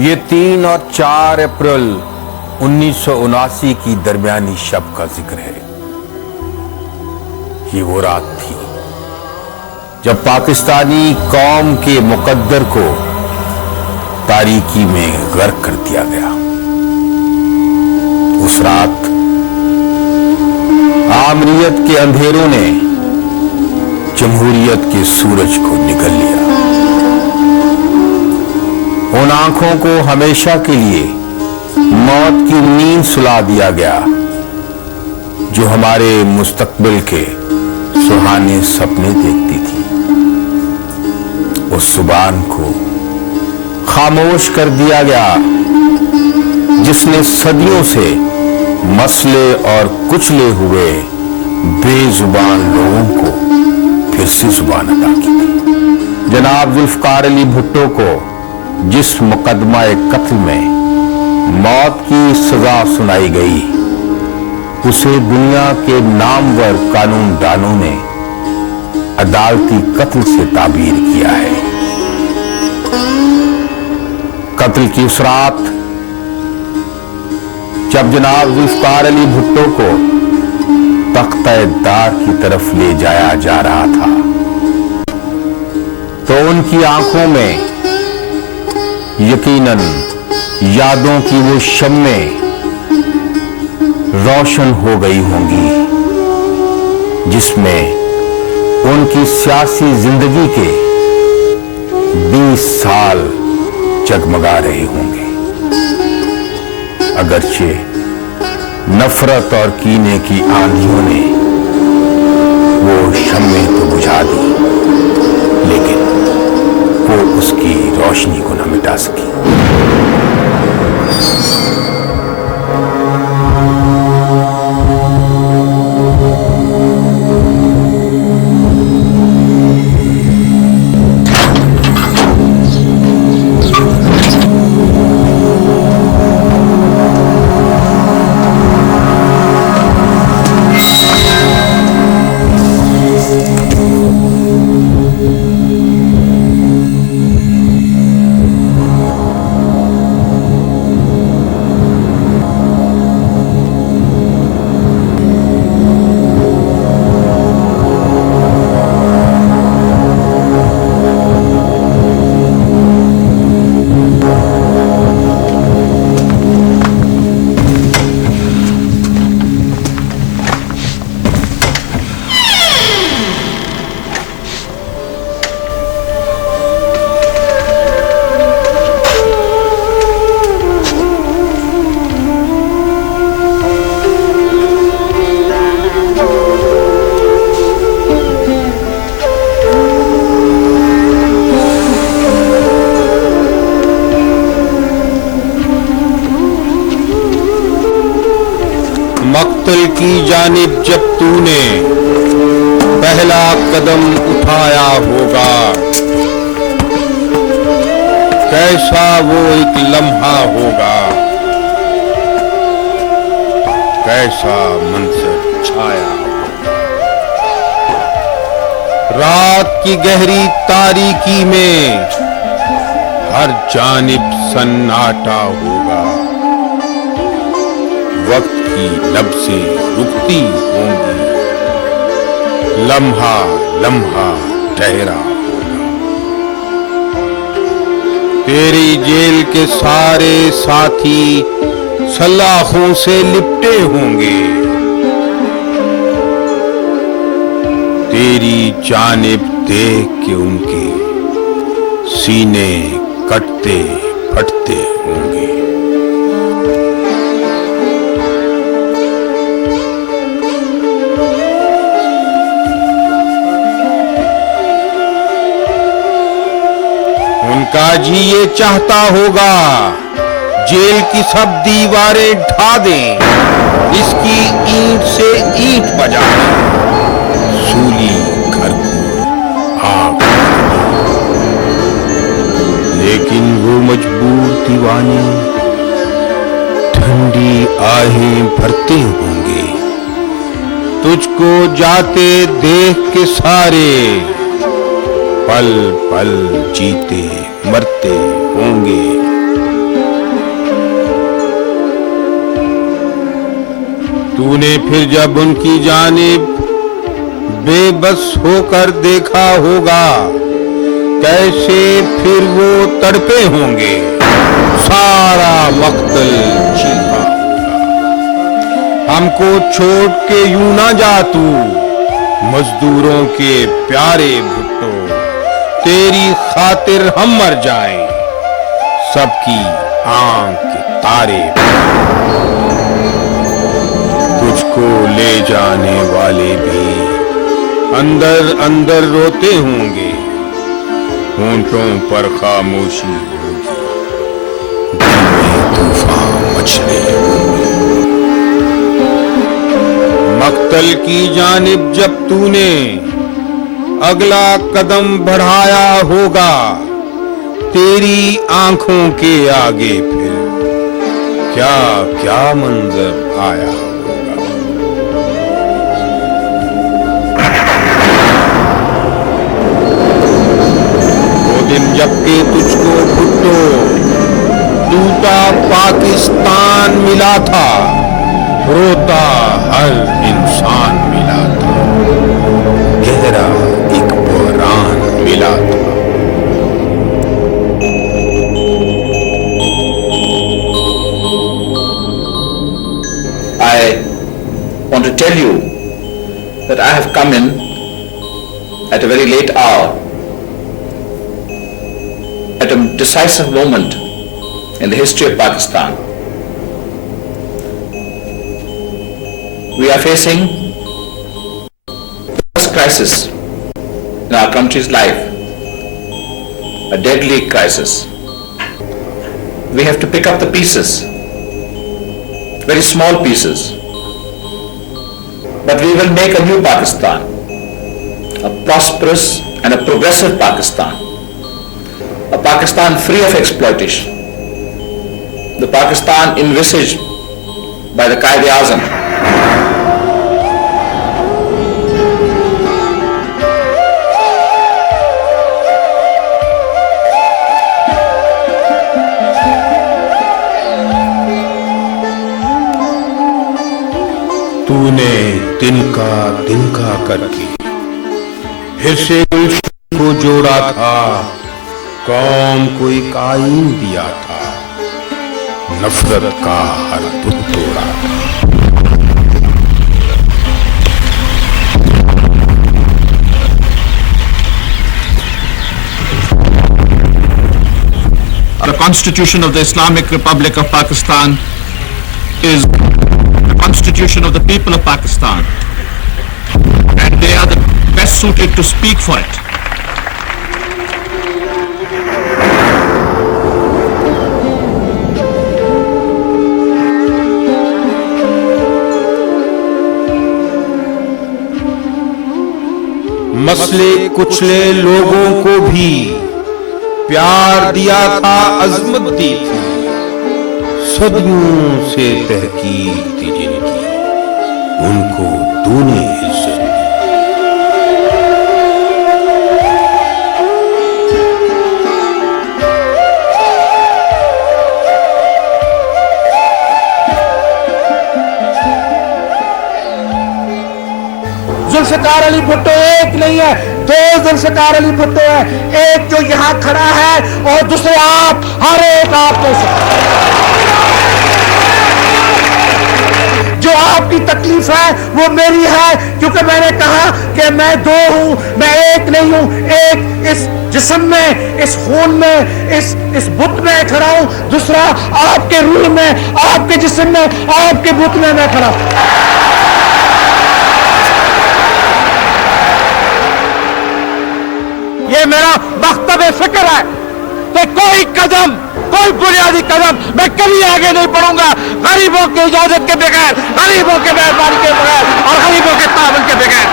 یہ 3 اور 4 اپریل 1979 کی درمیانی شب کا ذکر ہے۔ یہ وہ رات تھی جب پاکستانی قوم کے مقدر کو تاریکی میں غرق کر دیا گیا۔ اس رات آمریت کے اندھیروں نے جمہوریت کے سورج کو نگل لیا۔ ان آنکھوں کو ہمیشہ کے لیے موت کی نیند سلا دیا گیا جو ہمارے مستقبل کے سہانے سپنے دیکھتی تھی۔ اس زبان کو خاموش کر دیا گیا جس نے صدیوں سے مسلے اور کچلے ہوئے بے زبان لوگوں کو پھر سے زبان عطا کی تھی۔ جناب ذوالفقار علی بھٹو کو جس مقدمہ قتل میں موت کی سزا سنائی گئی اسے دنیا کے نامور قانون دانوں نے عدالتی قتل سے تعبیر کیا ہے۔ قتل کی اس رات جب جناب ذوالفقار علی بھٹو کو تختہ دار کی طرف لے جایا جا رہا تھا تو ان کی آنکھوں میں یقیناً یادوں کی وہ شمعیں روشن ہو گئی ہوں گی جس میں ان کی سیاسی زندگی کے 20 سال جگمگا رہے ہوں گے۔ اگرچہ نفرت اور کینے کی آندھیوں نے وہ شمعیں تو بجھا دی لیکن وہ اس کی روشنی کو نہ مٹا سکی۔ مقتل کی جانب جب تو نے پہلا قدم اٹھایا ہوگا کیسا وہ ایک لمحہ ہوگا، کیسا منظر چھایا ہوگا۔ رات کی گہری تاریکی میں ہر جانب سناٹا ہوگا، وقت کی لبزیں رکتی ہوں گی، لمحہ لمحہ ٹھہرا ہوگا۔ تیری جیل کے سارے ساتھی سلاخوں سے لپٹے ہوں گے، تیری جانب دیکھ کے ان کے سینے کٹتے پھٹتے ہوں گے۔ ان کا جی یہ چاہتا ہوگا جیل کی سب دیواریں ڈھا دیں، اس کی اینٹ سے اینٹ بجائیں، سولی گھر کو آگ لیکن وہ مجبور دیوانے ٹھنڈی آہیں بھرتے ہوں گے، تجھ کو جاتے دیکھ کے سارے پل پل جیتے مرتے ہوں گے۔ तूने फिर जब उनकी जानिब बेबस होकर देखा होगा, कैसे फिर वो तड़पे होंगे, सारा मक्तल चीखा होगा। हमको छोड़ के यूं ना जा तू, मजदूरों के प्यारे भुट्टो, तेरी खातिर हम मर जाएं, सबकी आंख के तारे। तुझको ले जाने वाले भी अंदर अंदर रोते होंगे, होंठों पर खामोशी होगी, दिल में तूफान मचले होंगे। मक्तल की जानिब जब तूने अगला कदम बढ़ाया होगा, तेरी आंखों के आगे फिर क्या क्या मंजर आया होगा। वो दिन जबकि तुझको भुट्टो टूटा पाकिस्तान मिला था, रोता हर इंसान मिला था, गहरा एक बहरान मिला था। I want to tell you that I have come in at a very late hour, at a decisive moment in the history of Pakistan. We are facing the worst crisis in our country's life, a deadly crisis. We have to pick up the pieces, very small pieces, but we will make a new Pakistan, a prosperous and a progressive Pakistan, a Pakistan free of exploitation, the Pakistan envisaged by the Quaid-e-Azam. तूने तिनका करके फिर से गुलशन को जोड़ा था, कौम को एक आईन दिया था, नफरत का हर बुत तोड़ा था। The Constitution of the Islamic Republic of Pakistan is the Constitution of the people of Pakistan, and they are the best suited to speak for it. मसले कुचले लोगों को भी प्यार दिया था, अजमत दी थी, सदियों से तहकीक थी जिनकी, उनको तूने इज्जत दी। जुल्फिकार अली भुट्टो एक नहीं है, दो जुल्फिकार अली भुट्टो है, एक जो यहाँ खड़ा है और दूसरे आप, हर एक आप में से। जो आपकी तकलीफ है वो मेरी है, क्योंकि मैंने कहा कि मैं दो हूं, मैं एक नहीं हूं। एक इस जिस्म में, इस खून में, इस बुत में खड़ा हूं, दूसरा आपके रूह में, आपके जिस्म में, आपके बुत में मैं खड़ा हूं। ये मेरा मकतब फिक्र है कि कोई कदम, कोई बुनियादी कदम मैं कभी आगे नहीं बढ़ूंगा गरीबों की इजाजत के बगैर, गरीबों के मेहरबानी के बगैर और गरीबों के ताबन के बगैर।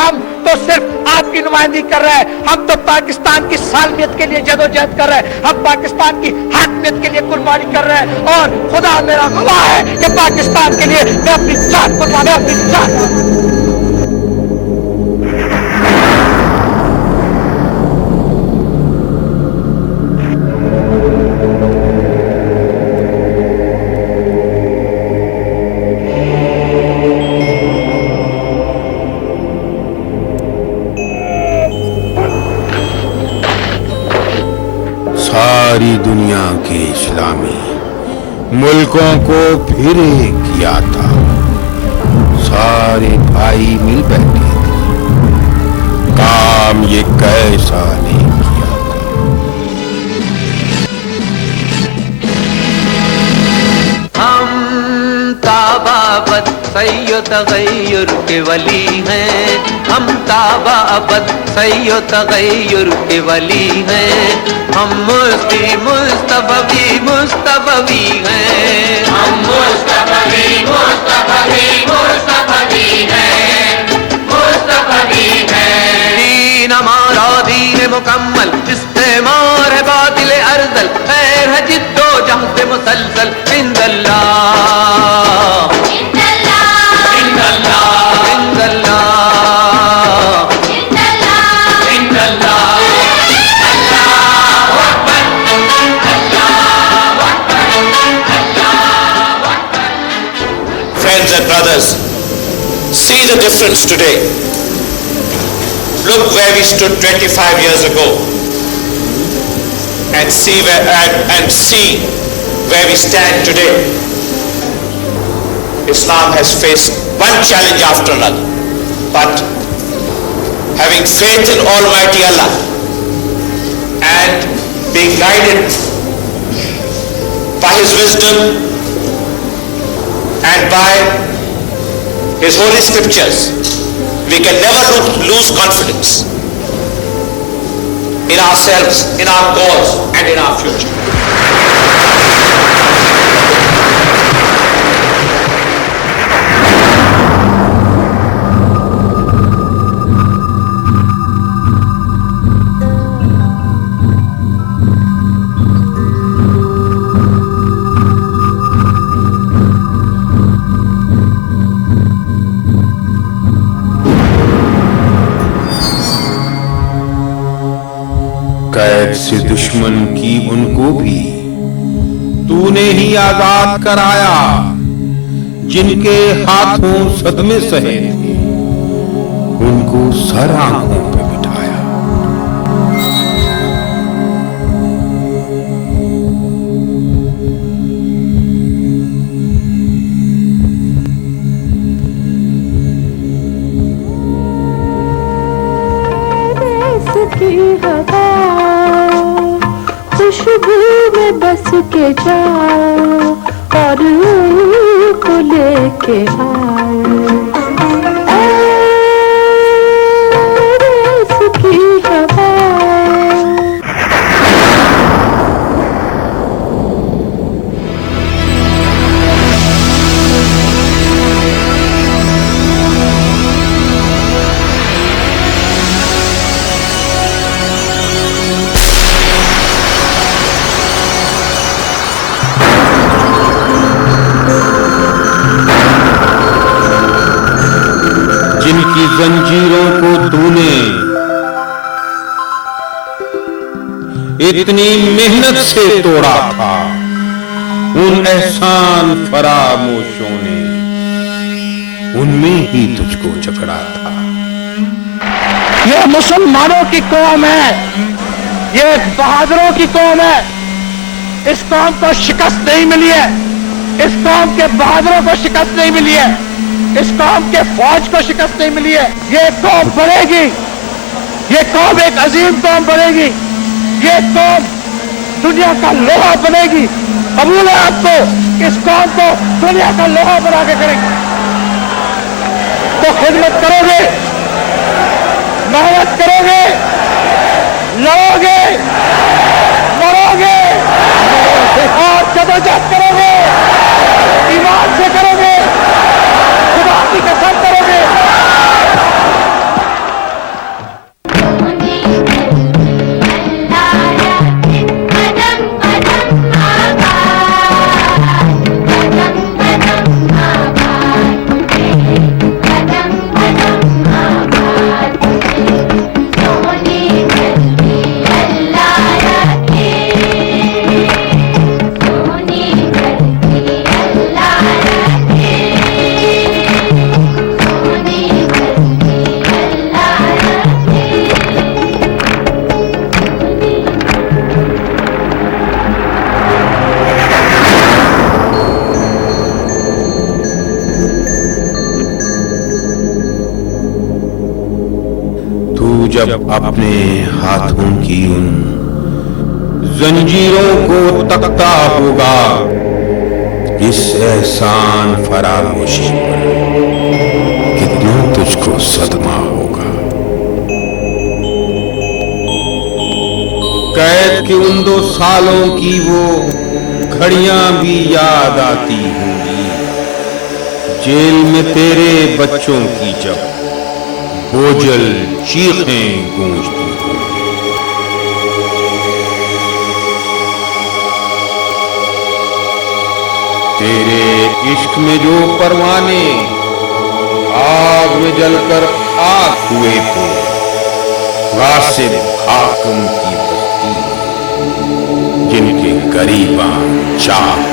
हम तो सिर्फ आपकी नुमाइंदगी कर रहे हैं, हम तो पाकिस्तान की सालमियत के लिए जदोजहद कर रहे हैं, हम पाकिस्तान की हाकमियत के लिए कुर्बानी कर रहे हैं, और खुदा मेरा गवाह है कि पाकिस्तान के लिए मैं अपनी जान कुर्बानी, अपनी जान। दुनिया के इस्लामी मुल्कों को फिर एक किया था। सारे भाई मिल बैठे थे, काम ये कैसा ने किया था। हम ताबाबत सैयो तगैयुर के वली हैं, हम ताबाबत सैयो तगैयुर के वली हैं, हम मुस्तफवी मुस्तफवी हैं, हम मुस्तफवी मुस्तफवी मुस्तफवी हैं, मुस्तफवी हैं। दीन हमारा दीन मुकम्मल, इस्तेमार है बातिल अर्जल, खैर है जिद्दो जहद मुसलसल इंदल्लाह brothers, see the difference today. Look where we stood 25 years ago and see where we stand today. Islam has faced one challenge after another, but having faith in Almighty Allah and being guided by His wisdom and by His holy scriptures, we can never lose confidence in ourselves, in our cause, and in our future. कैद से दुश्मन की उनको भी तूने ही आजाद कराया, जिनके हाथों सदमे सहे थे उनको सर आंखों पे बिठाया। खुशबू में बस के जाओ और को लेके आओ, इसकी हवा। जिनकी जंजीरों को तूने इतनी मेहनत से तोड़ा था, उन एहसान फरामोशों ने उनमें ही तुझको जकड़ा था। ये मुसलमानों की कौम है, ये बहादुरों की कौम है। इस कौम को शिकस्त नहीं मिली है, इस कौम के बहादुरों को शिकस्त नहीं मिली है, इस कौम के फौज को शिकस्त नहीं मिली है। ये कौम बढ़ेगी, ये कौम एक अजीम कौम बनेगी, ये कौम दुनिया का लोहा बनेगी। कबूल है आपको, इस कौम को दुनिया का लोहा बना के करेंगे। तो खिदमत करोगे, मेहनत करोगे, लड़ोगे, मरोगे और जदोजहद करोगे, ईमान से करोगे, खुदा की कसम करोगे। जब अपने हाथों की उन जंजीरों को तकता होगा, इस एहसान फरामोशी पर कितना तुझको सदमा होगा। कैद के उन 2 सालों की वो घड़ियां भी याद आती होंगी, जेल में तेरे बच्चों की जब बोझल चीखें गूंजती होंगी। तेरे इश्क में जो परवाने आग में जलकर आग हुए थे, गासिब हाकिम की बस्ती जिनके गरीबां चाह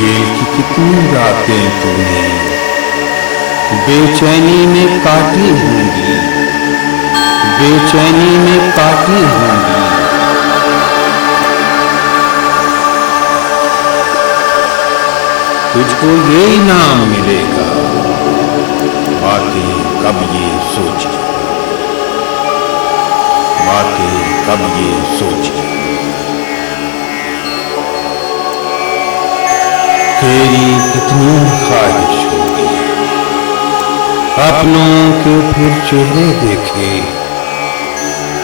जेल की कितनी रातें तूने बेचैनी में काटी होंगी, बेचैनी में काटी होंगी। तुझको ये इनाम मिलेगा, बातें कब ये सोची, बातें कब ये सोची। तेरी कितनी ख्वाहिश होगी अपनों के फिर चेहरे देखे,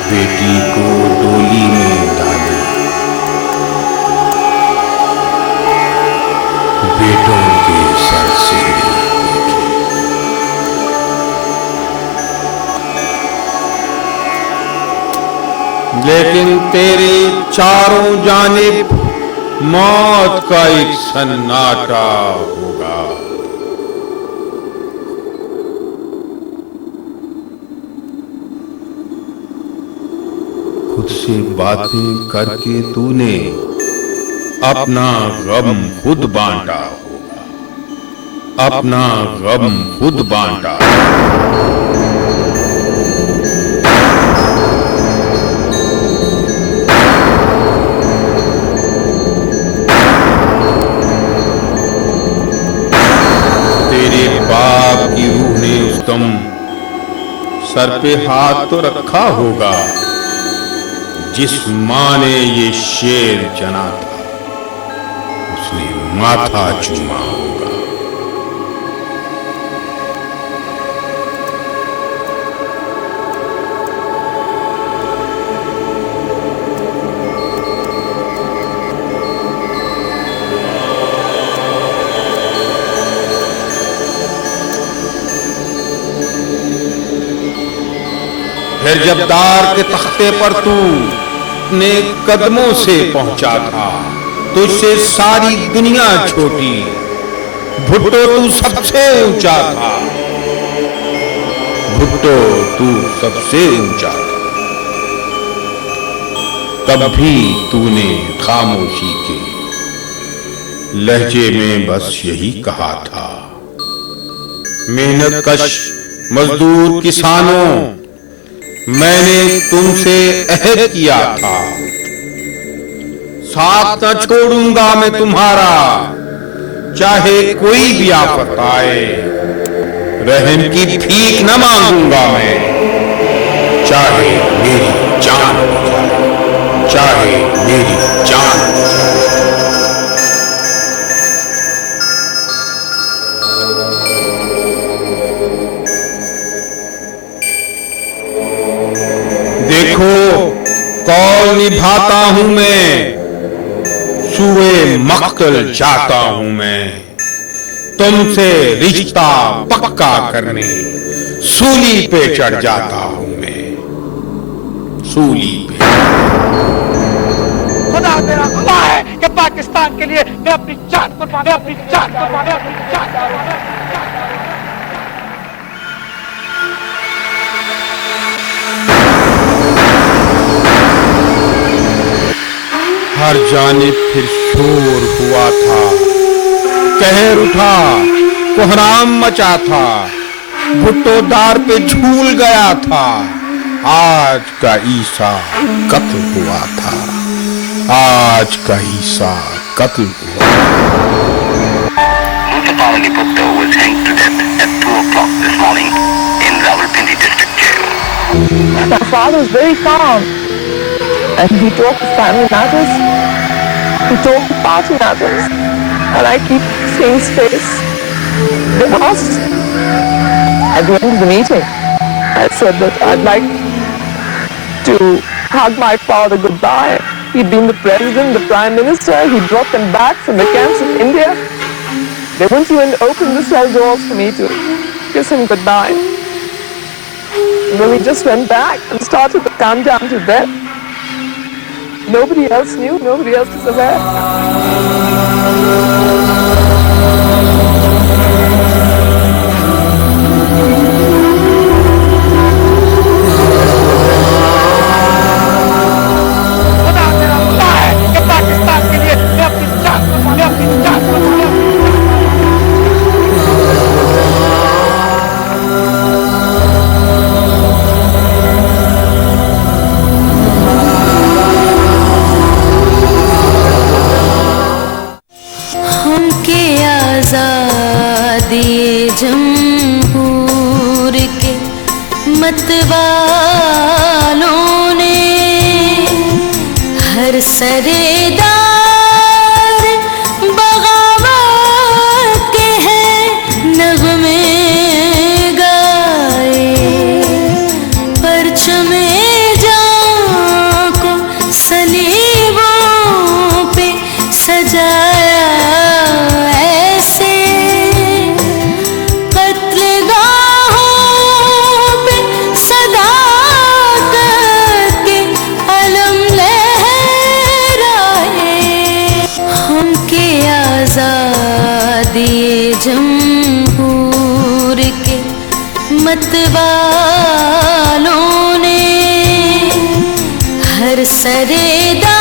बेटी को डोली में डाले, बेटों के सर से देखे। लेकिन तेरे चारों जानिब मौत का एक सन्नाटा होगा। खुद से बातें करके तूने अपना गम खुद बांटा होगा, अपना गम खुद बांटा। बाप की रूह ने उस दम सर पे हाथ तो रखा होगा, जिस माँ ने ये शेर जना था उसने माथा चूमा होगा। फिर जब दार के तख्ते पर तू अपने कदमों से पहुंचा था, तुझसे सारी दुनिया छोटी, भुट्टो तू सबसे ऊंचा था, भुट्टो तू सबसे ऊंचा था। तब भी तूने खामोशी के लहजे में बस यही कहा था, मेहनत कश मजदूर किसानों, मैंने तुमसे अहद किया था, साथ न छोड़ूंगा मैं तुम्हारा, चाहे कोई भी आफत आए, रहम की भीख न मांगूंगा मैं, चाहे मेरी जान जाए, चाहे मेरी जान जाए। देखो कौल निभाता हूं मैं, सुए मक्तल जाता हूं मैं, तुमसे रिश्ता पक्का करने सूली पे चढ़ जाता हूं मैं, सूली पे। खुदा मेरा खुदा है कि पाकिस्तान के लिए मैं अपनी जान कुर्बान, अपनी जान कुर्बान, अपनी जान कुर्बान। हर जानिब फिर शोर हुआ था, कहर उठा, कोहराम मचा था, भुट्टो दार पे झूल गया था, आज का ईसा कत्ल हुआ था, आज का ईसा कत्ल हुआ। Mutafawali Bhutto was hanged to death at 2 o'clock this morning in Rawalpindi district jail. My father was very calm and he talked of family matters, he talked of party matters, and I keep seeing his face. They asked at the end of the meeting, I said that I'd like to hug my father goodbye. He'd been the president, the prime minister, he brought them back from the camps in India. They wouldn't even open the cell doors for me to kiss him goodbye. And then we just went back and started the countdown to death. Nobody else knew, nobody else was aware. जमहूर के मतवालों ने हर सरेदार बगावत के हैं नगमे गाए, परचमे जान को सलीबों पे सजाया जमहूर के मतवालों ने हर सरेदा